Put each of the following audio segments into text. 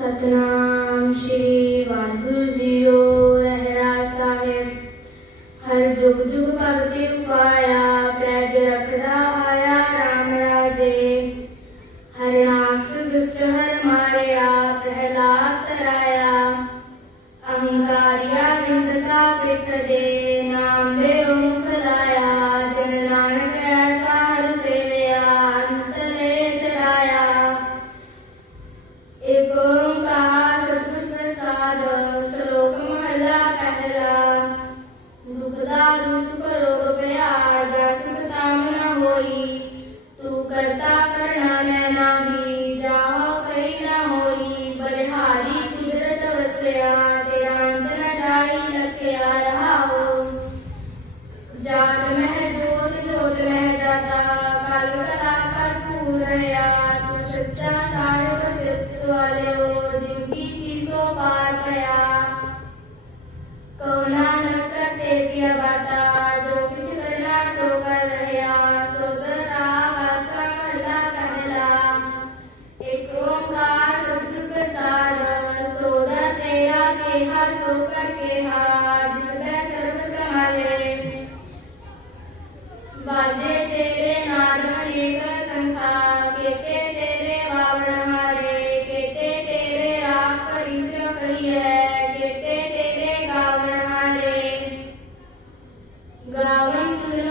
Satnam Shri going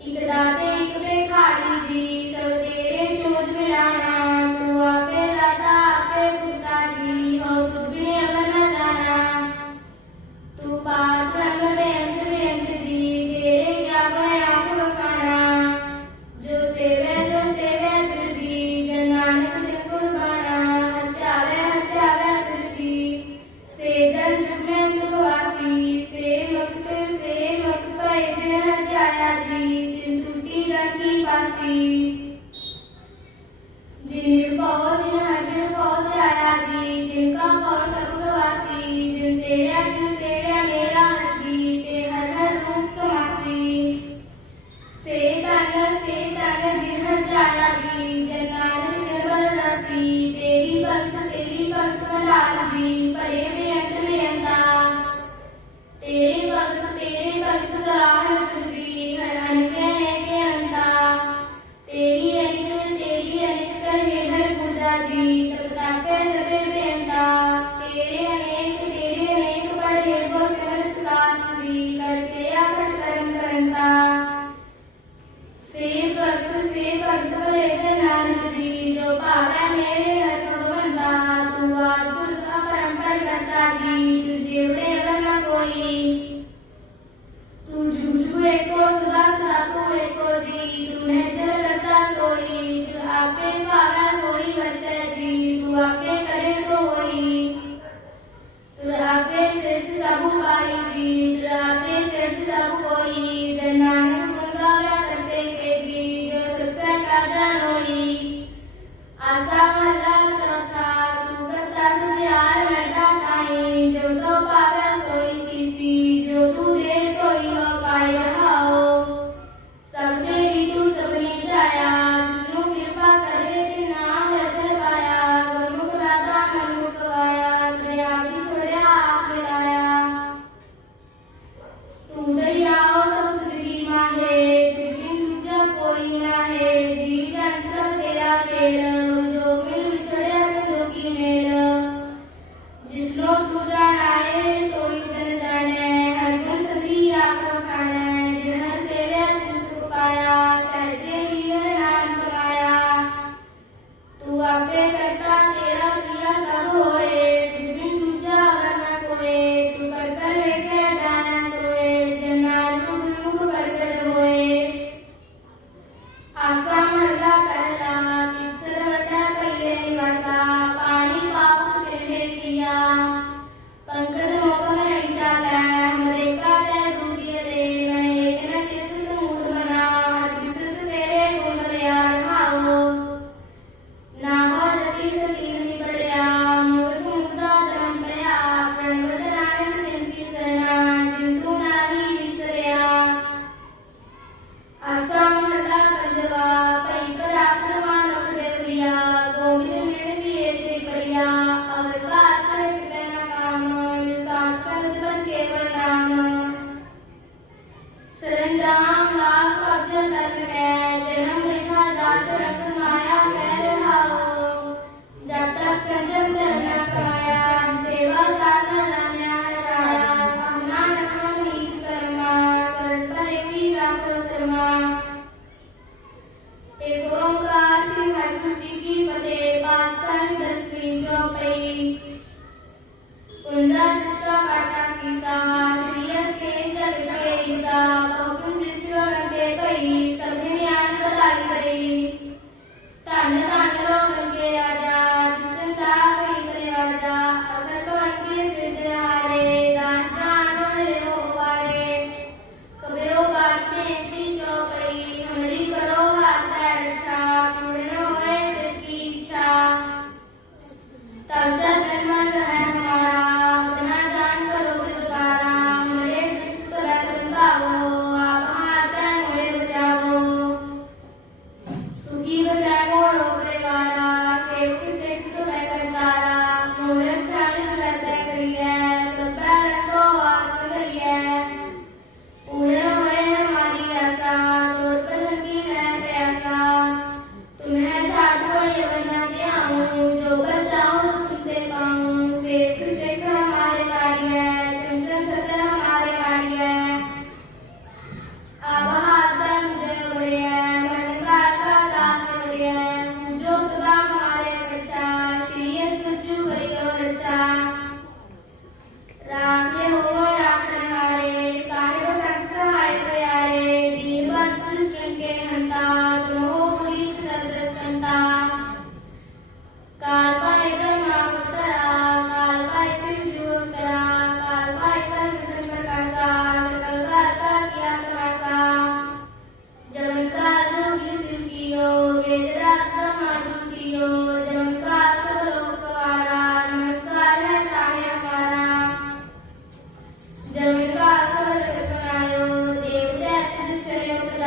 एकदा ते एक खाली जी ਦੀ ਤੇਰੀ ਭਗਤ ਤੇਰੀ ਭਗਤ ਭੰਡਾਰ ਦੀ ਭਰੇ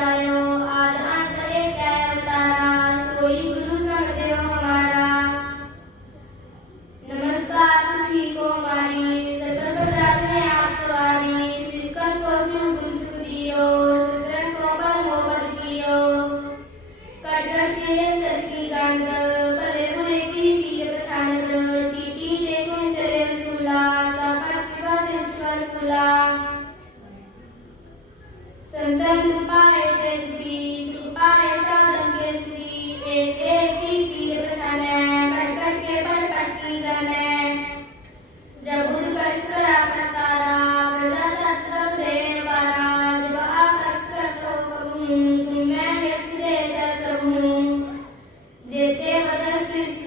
ലായ deterra nas leis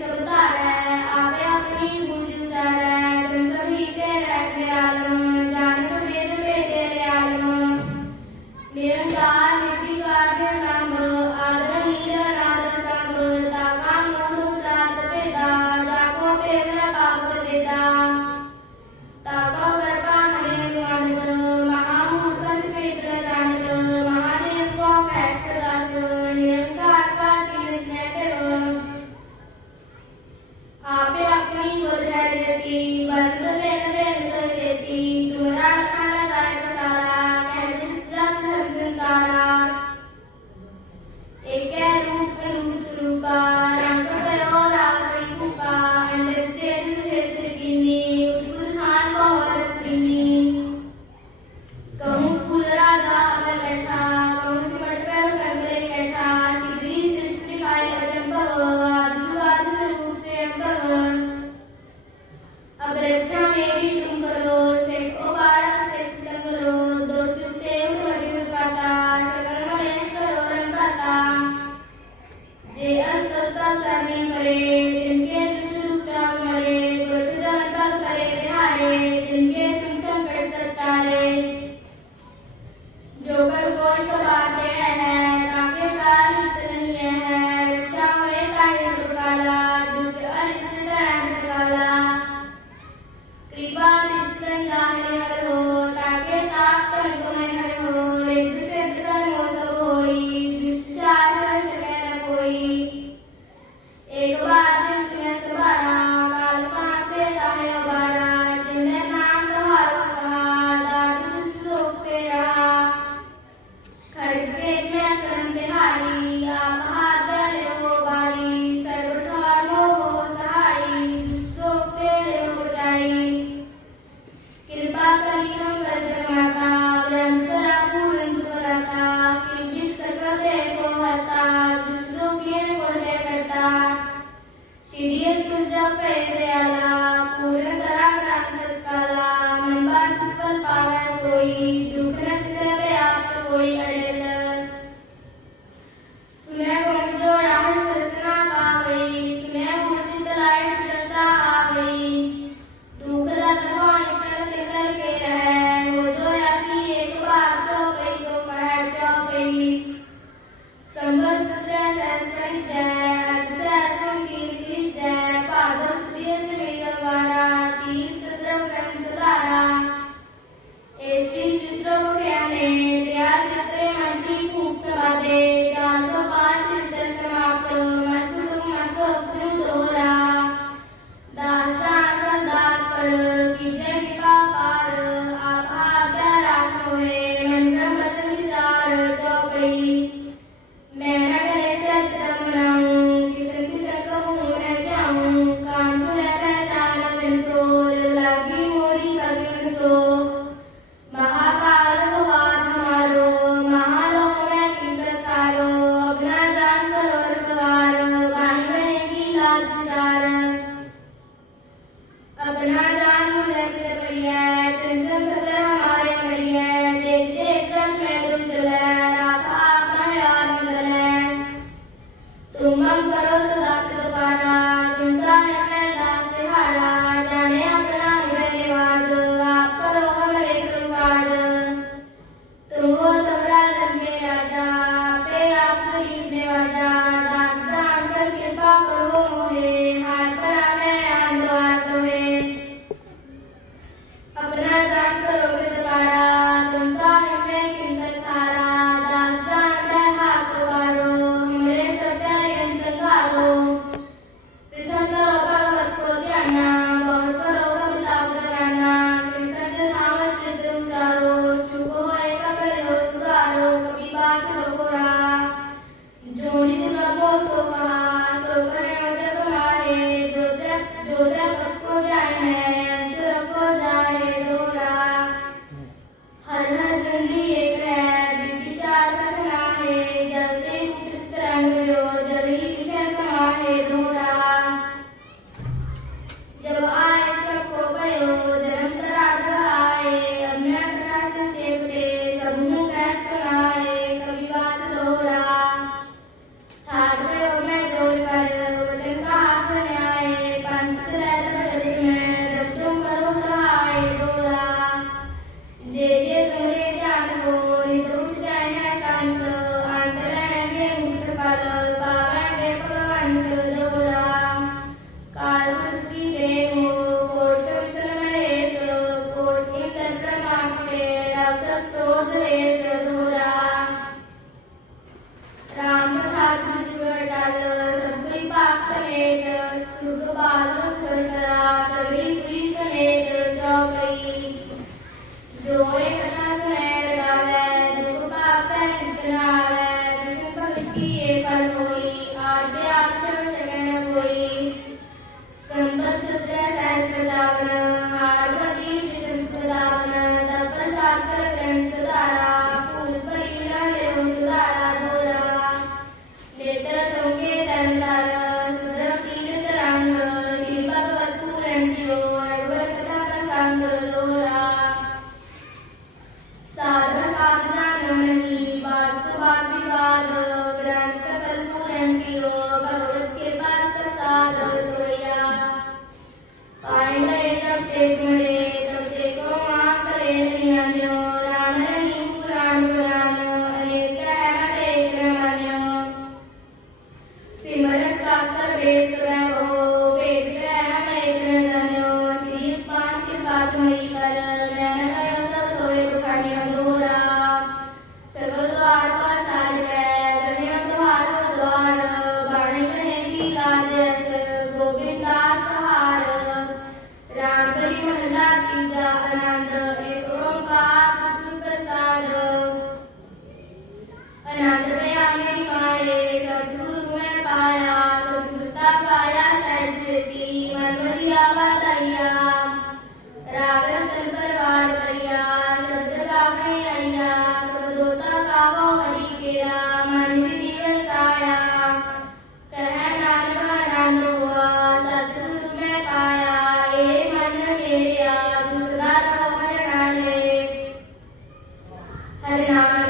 കരുണാ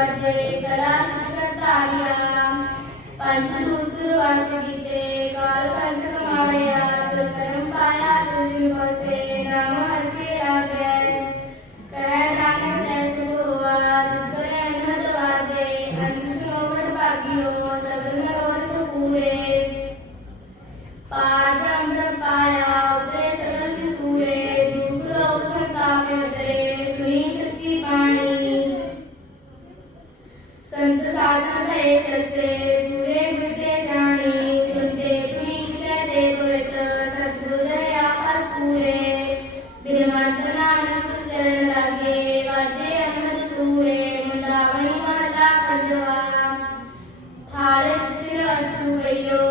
वटे कला संस्कृता पंचदूतवास्य गीते कालकंटकमाया सुतरं पाया तुलिं पोस्ते नमः हस्ते आज्ञा pedido